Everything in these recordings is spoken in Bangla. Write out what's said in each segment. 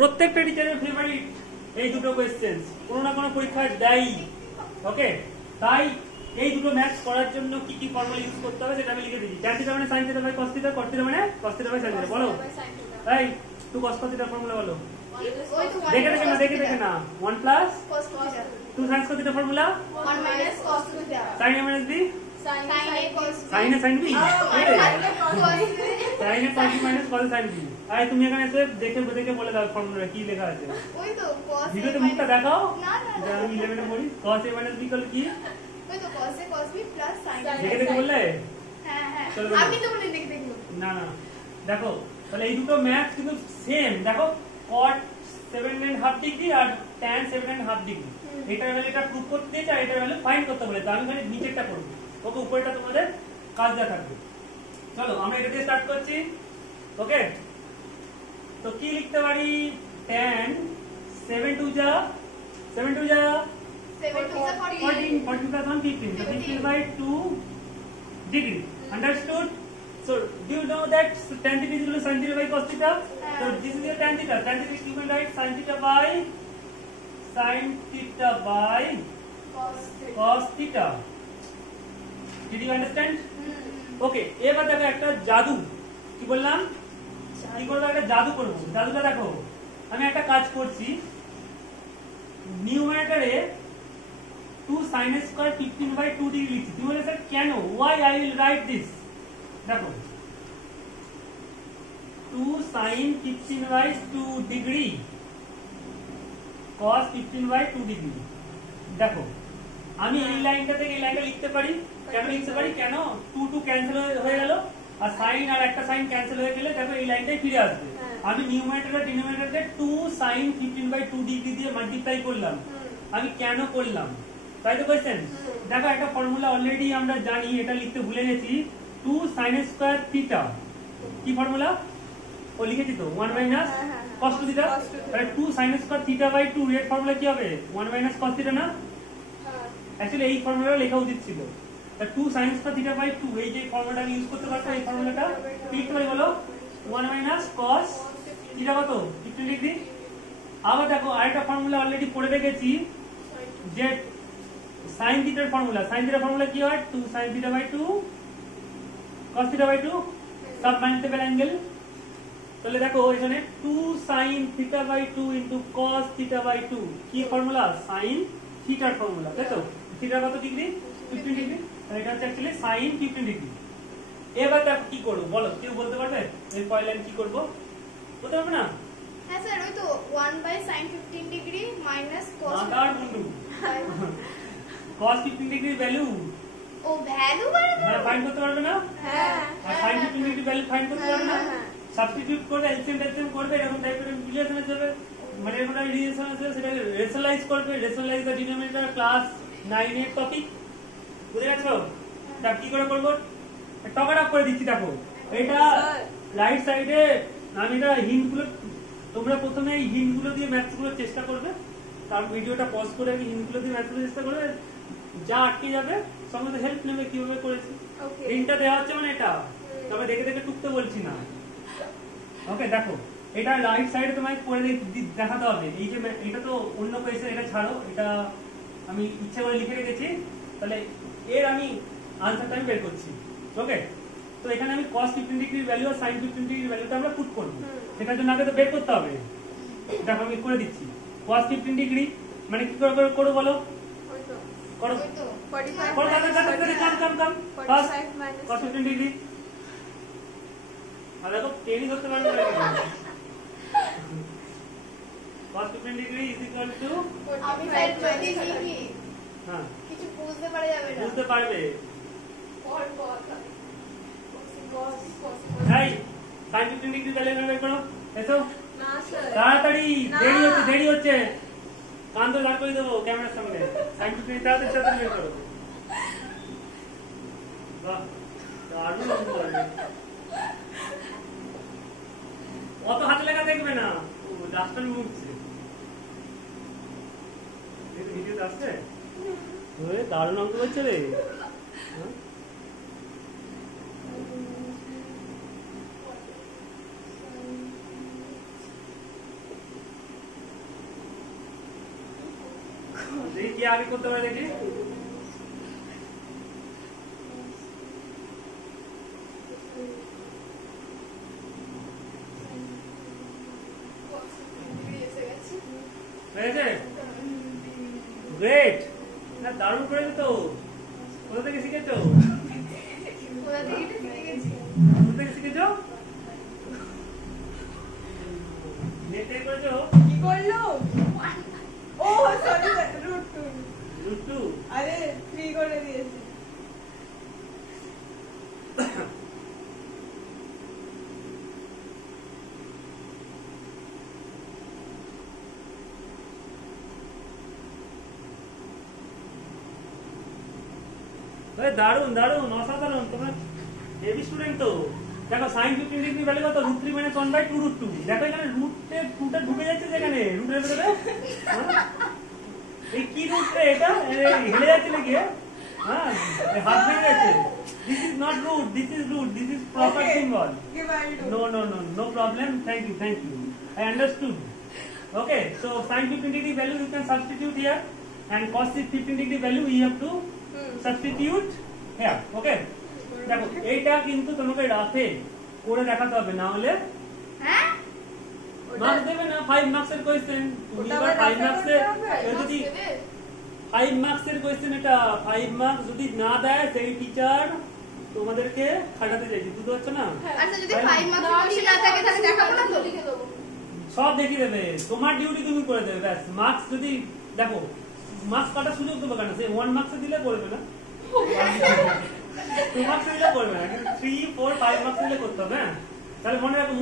প্রত্যেকটা টিচারের ফেভারিট এই দুটো কোয়েশ্চেন্স, কোনো না কোনো পরীক্ষায় দেয়। ওকে, তাই এই দুটো ম্যাথ করার জন্য কি কি ফর্মুলা ইউজ করতে হবে সেটা আমি লিখে দিচ্ছি। tan থিটা মানে sin theta by cos theta, cos theta মানে cos theta by sin theta. বলো এই two cos cos theta formula বলো। দেখে না 1 plus cos theta 2 sin cos theta formula 1 minus cos theta sin a minus b sin a cos sin a sin b sin a cos sin a cos b minus cos a sin b। আরে তুমি এখানে এসে দেখে বলে দাও ফর্মুলা কি লেখা আছে। ওই তো cos ভিডিওতে মুখটা দেখাও। না যে আমি 11 এ পড়ি cos a minus b equal কি? ওই তো cos a cos b plus sin a। দেখে বললে? হ্যাঁ চলো আমি তো বলে দেখে না দেখো তাহলে এই দুটো ম্যাথ কিন্তু সেম। দেখো cot 7.5 ডিগ্রি আর tan 7.5 ডিগ্রি, এটার ভ্যালু এটা প্রুফ করতে দিয়েছে আর এটার ভ্যালু ফাইন্ড করতে বলে। তো আমি খালি নিচেরটা করব, ওকে উপরেরটা তোমাদের কাজ দেওয়া থাকবে। চলো আমরা এটা দিয়ে স্টার্ট করছি। ওকে, তো কি লিখতে পারি? tan 7 2 যা 7 2 যা 14 14 plus 1 15, so 15 by 2 degree. Understood? So do you know that tan theta is equal to sin theta by cos theta? So this is your tan theta. Tan theta is equal to sin theta by cos theta. Did you understand? Okay, এবার দেখো একটা জাদু। কি বললাম? কি করব? একটা জাদু করব। জাদুটা দেখো, আমি একটা কাজ করছি, নিউমারেটরে 2 sin square 15 by 2 ডিগ্রি লিখছি। তুমি বলে স্যার কেন? Why I will write this? দেখো 2 sin 15 by 2 degree cos 15 by 2 degree. দেখো আমি এই লাইনটা থেকে এই লাইনটা লিখতে পারি। কেন লিখতে পারি? কেন 2 2 ক্যান্সেল হয়ে গেল আর sin আর একটা sin ক্যান্সেল হয়ে গেলে দেখো এই লাইনটাই ফিরে আসবে। আমি নিউমারেটর আর ডিনোমিনেটরকে 2 sin 15 by 2 ডিগ্রি দিয়ে মাল্টিপ্লাই করলাম। আমি কেন করলাম? তাই তো কোশ্চেন। দেখো একটা ফর্মুলা অলরেডি আমরা জানি, এটা লিখতে ভুলে গেছি। 2 sin স্কয়ার থিটা কি ফর্মুলা? ও লিখেছি তো 1 মাইনাস cos থিটা। তাহলে 2 sin স্কয়ার থিটা বাই 2 এর ফর্মুলা কি হবে? 1 মাইনাস cos থিটা না? অ্যাকচুয়ালি এই ফর্মুলাটা লেখা উচিত ছিল। তাহলে 2 sin স্কয়ার থিটা বাই 2 এই যে ফর্মুলাটা আমি ইউজ করতে পারতাম, এই ফর্মুলাটা কি লিখতে পারি বলো? 1 মাইনাস cos থিটা কত? 15 ডিগ্রি। আবার দেখো আরেকটা ফর্মুলা অলরেডি পড়ে রেখেছি, যে sin থিটার ফর্মুলা। sin থিটার ফর্মুলা কি হয়? 2 sin theta by 2 cos theta by 2 submultiple angle. তাহলে দেখো এখানে 2 sin theta by 2 into cos theta by 2 কি ফর্মুলা? sin থিটার ফর্মুলা, তাই তো? থিটা কত ডিগ্রি? 15 ডিগ্রি। তাহলে এটা হচ্ছে অ্যাকচুয়ালি sin 15 ডিগ্রি। এবার দেখো কি করব বলো, কেউ বলতে পারবে? এই পরের লাইন কি করব? বলতে পারবে না? হ্যাঁ স্যার, ওই তো 1 by sin 15 degree minus cos mother মুন্ডু cos 15 ডিগ্রি ভ্যালু ও ভ্যালু বাড়বে। হ্যাঁ, ফাইন্ড করতে পারবে না? হ্যাঁ, আর sin 15 ডিগ্রি ভ্যালু ফাইন্ড করতে পারবে না? সাবস্টিটিউট করবে, এলসিএম করবে, এরকম টাইপের রিলেশন যাবে, মানে এরকম একটা রিলেশন আছে, সেটা রেশনালাইজ করবে। রেশনালাইজ দ্য ডিনোমিনেটর, ক্লাস 9 এর টপিক। বুঝে গেছো? তা কি করে করব? টকার আপ করে দিচ্ছি। দেখো এটা রাইট সাইডে আমি এটা হিন্ট গুলো, তোমরা প্রথমে এই হিন্ট গুলো দিয়ে ম্যাথস গুলো চেষ্টা করবে, তার ভিডিওটা পজ করে আমি হিন্ট গুলো দিয়ে ম্যাথস গুলো চেষ্টা করবে। যা আটকে যাবে সঙ্গে হেল্প নেবে কিভাবে করেছি। হিন্টটা দেওয়া হচ্ছে মানে এটা, তবে দেখে দেখে টুকতে বলছি না। ওকে, দেখো এটা রাইট সাইডে তোমায় করে দেখাতে হবে। এই যে এটা তো অন্য কোয়েশ্চেন, এটা ছাড়ো, এটা আমি ইচ্ছা করে লিখে রেখেছি। তাহলে এর আমি আনসারটা আমি বের করছি। ওকে, তো এখানে আমি cos 15 ডিগ্রির ভ্যালু আর sin 15 ডিগ্রির ভ্যালুটা আমরা পুট করব। সেটার জন্য আগে তো বের করতে হবে। দেখো আমি করে দিচ্ছি। cos 15 ডিগ্রি মানে কি করে করো বলো? করো তো 45 করো কাম cos 15 ডিগ্রি। আর দেখো টেনই ধরতে পারবে না। cos 15 degree is equal to, আমি স্যার যদি লিখি হ্যাঁ কিছু বুঝতে পারা যাবে না। বুঝতে পারবে। পর এই sin 15 ডিগ্রি ভ্যালু বের করো। এসো না স্যার, তাড়াতাড়ি, না। দেরি হচ্ছে। কান তো দাঁড় করে দেবো ক্যামেরার সামনে। sin 15 তাড়াতাড়ি বের করো। বাহ, দারুণ অঙ্ক করবে। অত হাতে লেখা দেখবে না, লাস্টার মুখছে। ভিডিওতে আসছে? ওরে দারুণ অঙ্ক করছে রে। হ্যাঁ? দেখি কি আগে করতে পারে দেখি। হয়েছে? গ্রেট, না দারুণ করেছো তো। কোথা থেকে শিখেছো? কোথা থেকে শিখেছো? নেট থেকে করেছো? কি করলো? ও সরি, রুট 2। রুট 2? আরে 3 করে দিয়েছি। দারুণ দারুণ, অসাধারণ, তোমরা হেভি স্টুডেন্ট তো। দেখো sin 15 ডিগ্রি ভ্যালু কত? √3 - 1/2 √2। দেখো এখানে √2টা ঢুকে যাচ্ছে যেখানে রুটের ভিতরে। এই কি রুট রে এটা? হেলে যাচ্ছে নাকি? হ্যাঁ, হাত ভেঙে যাচ্ছে। This is not root, this is root, this is proper symbol. No problem, thank you. I understood. Okay, so sin 15 degree value you can substitute here, and cos 15 degree value we have to substitute here. Okay, দেখো এইটা কিন্তু তোমাকে রাতে করে দেখাতে হবে, না হলে মার্কস দেবে না। 5 মার্কসের কোশ্চেন, তুমি এবার 5 মার্কসের যদি 5 মার্কসের কোশ্চেন, এটা 5 মার্কস যদি না দেয় সেই টিচার তোমাদেরকে খাটাতে চাইছে, বুঝতে পারছো না? আচ্ছা যদি 5 মার্কস কোশ্চেন না থাকে তাহলে দেখাবো না তো, লিখে দেবো। সব দেখিয়ে দেবে, তোমার ডিউটি তুমি করে দেবে ব্যাস। মার্কস যদি দেখো মার্কস কাটার সুযোগ দেবো কেন? সে 1 মার্কসে দিলে পড়বে না, 2 মার্কসে দিলে পড়বে না, কিন্তু 3, 4, 5 মার্কসে দিলে করতে হবে। হ্যাঁ, তাহলে মনে রাখো,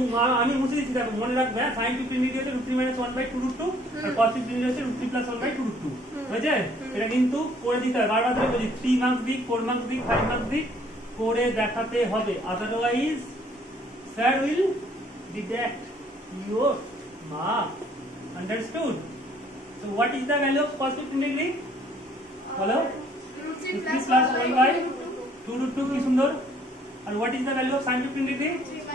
আমি মুছে দিচ্ছি, দেখো মনে রাখবে। হ্যাঁ, sin 15 ডিগ্রি হচ্ছে √3 - 1/2 √2, আর cos 15 ডিগ্রি হচ্ছে √3 + 1/2 √2। হয়েছে? এটা কিন্তু করে দিতে হবে, বারবার ধরে বলি। 3 মার্কস দিক, 4 মার্কস দিক, 5 মার্কস দিক করে দেখাতে হবে, otherwise sir will deduct your mark. Understood? So what is the value of cos 15 degree? Follow? √3 3 plus 1/2 √2 কি সুন্দর। And what is the value of sin 15 degree? 3 -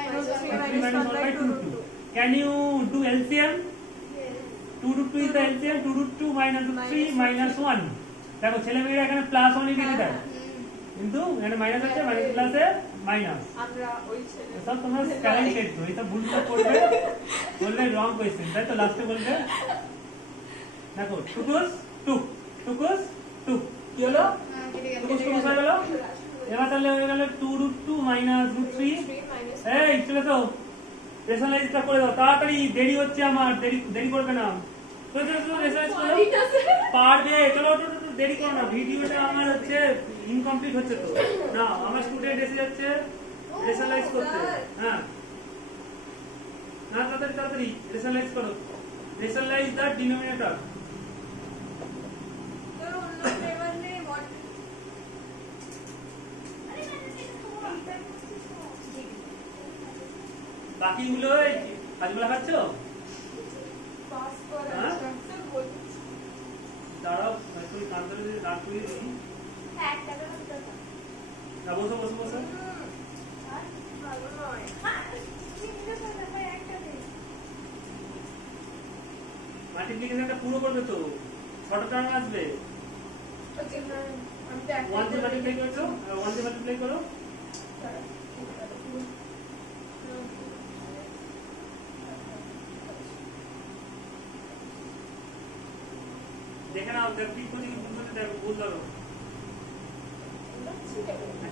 1/2 √2. Can you do LCM? 2 √2 is the LCM. 2 √2 minus 3 minus 1. দেখো ছেলে মেয়েরা এখানে প্লাস 1 লিখে দেয়, কিন্তু এখানে মাইনাস আছে, মাইনাস প্লাসে মাইনাস। আমরা ওই ছেলে সব তোমরা ট্যালেন্টেড তো, এটা ভুল করবে বললে রং কোশ্চেন, তাই তো লাস্টে বলবে। দেখো 2 cos 2 কি হলো? 2 cos 2 হয়ে গেল। এবার তাহলে হয়ে গেল 2 √2 minus √3। এই চলে তো রেশনালাইজটা করে দাও তাড়াতাড়ি, দেরি হচ্ছে আমার, দেরি করবে না। চলো রেশনালাইজ করো, পারবে। চলো দেরি করো না, ভিডিওটা আমার হচ্ছে ইনকমপ্লিট হচ্ছে তো। না, আমার স্টুডেন্ট এসে যাচ্ছে রেশনালাইজ করতে। হ্যাঁ, না তাড়াতাড়ি রেশনালাইজ করো। Rationalise the denominator. তোর অন্য ফ্লেভার নেই মড। বাকিগুলো কাজগুলো খাচ্ছো? পাস করা হ্যাঁ? স্যার বলছি। দাঁড়াও, তুমি কান ধরে রাগ করে দিই। না, বসো। ভালো নয়। মাল্টিপ্লিকেশনটা পুরো করবে তো, ছোট টার্ম আসবে। ওকে হ্যাঁ, আমি তো 1 দিয়ে মাল্টিপ্লাই করছো, 1 দিয়ে মাল্টিপ্লাই করো। দেখে নাও, ঠিক করে দেখো, ভুল ধরো।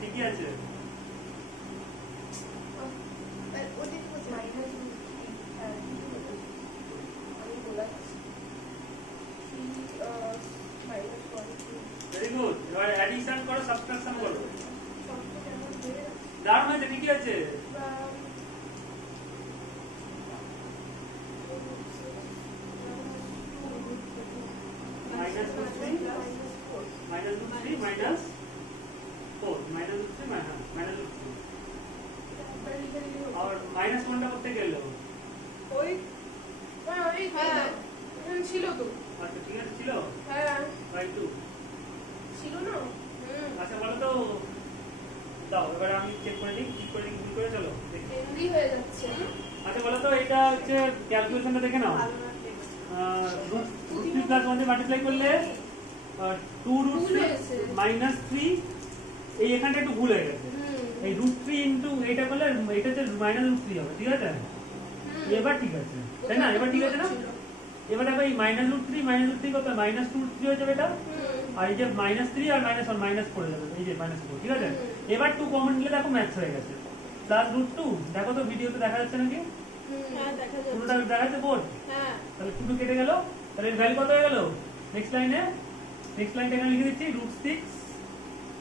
ঠিকই আছে। Very good. এবার অ্যাডিশন করো, সাবট্রাকশন করো। দারুণ হয়েছে, ঠিকই আছে। -3 और -1 টা করতে গেল। ওই হ্যাঁ ছিল তো। আচ্ছা ঠিক আছে, ছিল হ্যাঁ বাই 2 ছিল না। আচ্ছা বলো তো, দাও এবার আমি চেক করে দিই, ঠিক করে দিই, করে চলো দেখি। হেনরি হয়ে যাচ্ছে। আচ্ছা বলো তো, এটা হচ্ছে ক্যালকুলেশনটা দেখে নাও। √3 + 1 দিয়ে মাল্টিপ্লাই করলে 2 root ভুল 6 হয়েছে। minus 3 এই এখানটা একটু ভুল হয়ে গেছে এই √3 ইনটু এটা করলে এটা হচ্ছে -√3 হবে ঠিক আছে এবার ঠিক আছে তাই না এবার ঠিক আছে না এবার দেখো এই -√3 কত -2√3 হয়ে যাবে এটা আর এই যে -3 আর -1 মাইনাস পড়ে যাবে এই যে -4 ঠিক আছে এবার 2 কমন নিলে দেখো ম্যাথ হয়ে গেছে প্লাস √2 দেখো তো ভিডিওতে দেখা যাচ্ছে নাকি হ্যাঁ দেখা যাচ্ছে পুরোটা দেখা যাচ্ছে বোর্ড হ্যাঁ তাহলে 2 কেটে গেল তাহলে এর ভ্যালু কত হয়ে গেল নেক্সট লাইনটা এখানে লিখে দিচ্ছি √6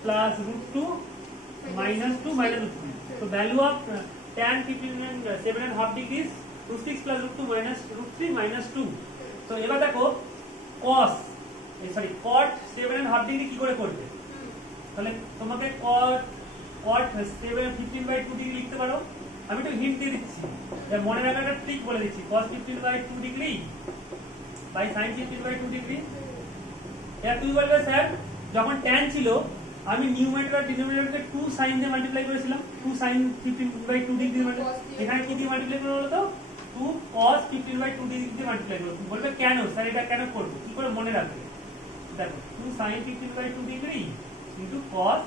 plus √2 -2 -3 so value of tan 15 and 7.5 degrees √6 plus √2 minus √3 minus 2 so এবার দেখো cos cot 7.5 ডিগ্রি কি করে করবে তাহলে তোমাকে cot 15/2 ডিগ্রি লিখতে পারো আমি একটু হিন্ট দিয়ে দিচ্ছি মনে রাখার একটা ট্রিক বলে দিচ্ছি cos 15/2 degree by sin 15/2 degree এবার তুই বলবে স্যার যখন tan ছিল আমি নিউমারেটর আর ডিনোমিনেটরকে 2 sin দিয়ে মাল্টিপ্লাই করেছিলাম 2 sin 15/2 ডিগ্রি মানে এখানে কি দিয়ে মাল্টিপ্লাই করব বলতো 2 cos 15/2 ডিগ্রি দিয়ে মাল্টিপ্লাই করব বলবে কেন স্যার এটা কেন করব কি করে মনে রাখবে দেখো 2 sin 15/2 degree into cos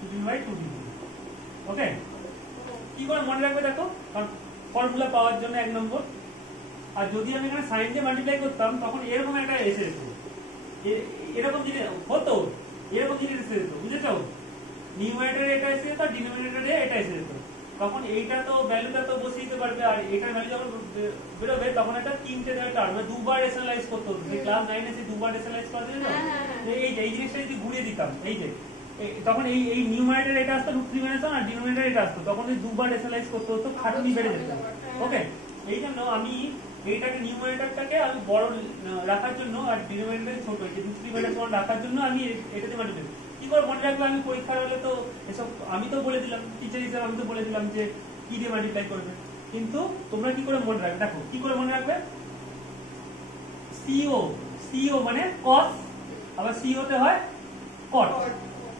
15/2 degree okay কি করে মনে রাখবে দেখো কারণ ফর্মুলা পাওয়ার জন্য এক নম্বর আর যদি আমি এখানে sin দিয়ে মাল্টিপ্লাই করতাম তখন এরকম একটা এসে যেত এরকম জিনিস হতো এরকম জিনিস এসে যেত বুঝেছো নিউমারেটরে এটা এসে যেত ডিনোমিনেটরে এটা এসে যেত তখন এইটা তো ভ্যালুটা তো বসিয়ে দিতে পারবে আর এটার ভ্যালু যখন বেরোবে তখন একটা তিনটে টার্ম দুবার রেশনালাইজ করতে হতো যে ক্লাস 9 এসে দুবার রেশনালাইজ করে দিল এই জিনিসটা যদি ঘুরিয়ে দিতাম এই যে তখন এই নিউমারেটর এটা আসতো √3 - 1 আর ডিনোমিনেটর এটা আসতো তখন এই দুবার রেশনালাইজ করতে হতো খাটুনি বেড়ে যেত ওকে এই জন্য আমি এইটাকে নিউমারেটরটাকে আমি বড় রাখার জন্য আর ডিনোমিনেটরটাকে ছোট এই √3 - 1 রাখার জন্য আমি এটাতে মাল্টিপ্লাই কি করে মনে রাখবে আমি পরীক্ষার হলে তো এসব আমি তো বলে দিলাম টিচার হিসেবে আমি তো বলে দিলাম যে কি দিয়ে মাল্টিপ্লাই করবে কিন্তু তোমরা কি করে মনে রাখবে দেখো কি করে মনে রাখবে CO মানে cos আবার CO তে হয় cot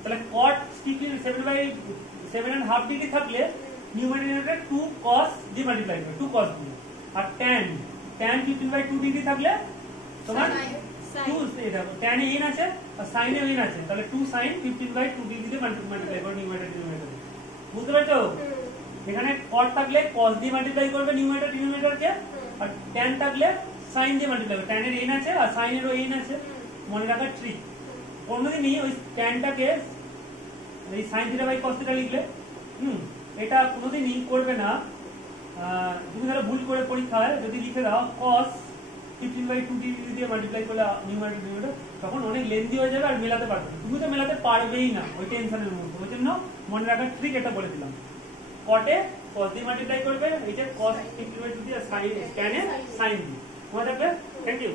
তাহলে cot 7/7.5 ডিগ্রি থাকলে নিউমারেটরে 2 cos দিয়ে মাল্টিপ্লাই করবে 2 cos দিয়ে আর tan 15/2 ডিগ্রি থাকলে তোমার 2 এটা tan এ n আছে আর sin এ n আছে তাহলে 2 sin 15/2 ডিগ্রি দিয়ে মাল্টিপ্লাই করবে নিউমারেটর ডিনোমিনেটর বুঝতে পারছো এখানে cot থাকলে cos দিয়ে মাল্টিপ্লাই করবে নিউমারেটর ডিনোমিনেটরকে আর tan থাকলে sin দিয়ে মাল্টিপ্লাই করবে tan এর n আছে আর sin এরও n আছে মনে রাখার ট্রিক অন্যদিনই ওই tanটাকে এই sin θ বাই cos θ লিখলে এটা কোনোদিনই করবে না তুমি ধরো ভুল করে পরীক্ষায় যদি লিখে দাও cos 15/2 ডিগ্রি দিয়ে মাল্টিপ্লাই করলে নিউমারেটর ডিনোমিনেটর তখন অনেক লেন্থি হয়ে যাবে আর মেলাতে পারবে না তুমি তো মেলাতে পারবেই না ওই টেনশনের মধ্যে ওই জন্য মনে রাখার ট্রিক এটা বলে দিলাম কটে cos দিয়ে মাল্টিপ্লাই করবে এই যে cos 15/2 দিয়ে sin tan এ sin দিয়ে মনে রাখবে থ্যাংক ইউ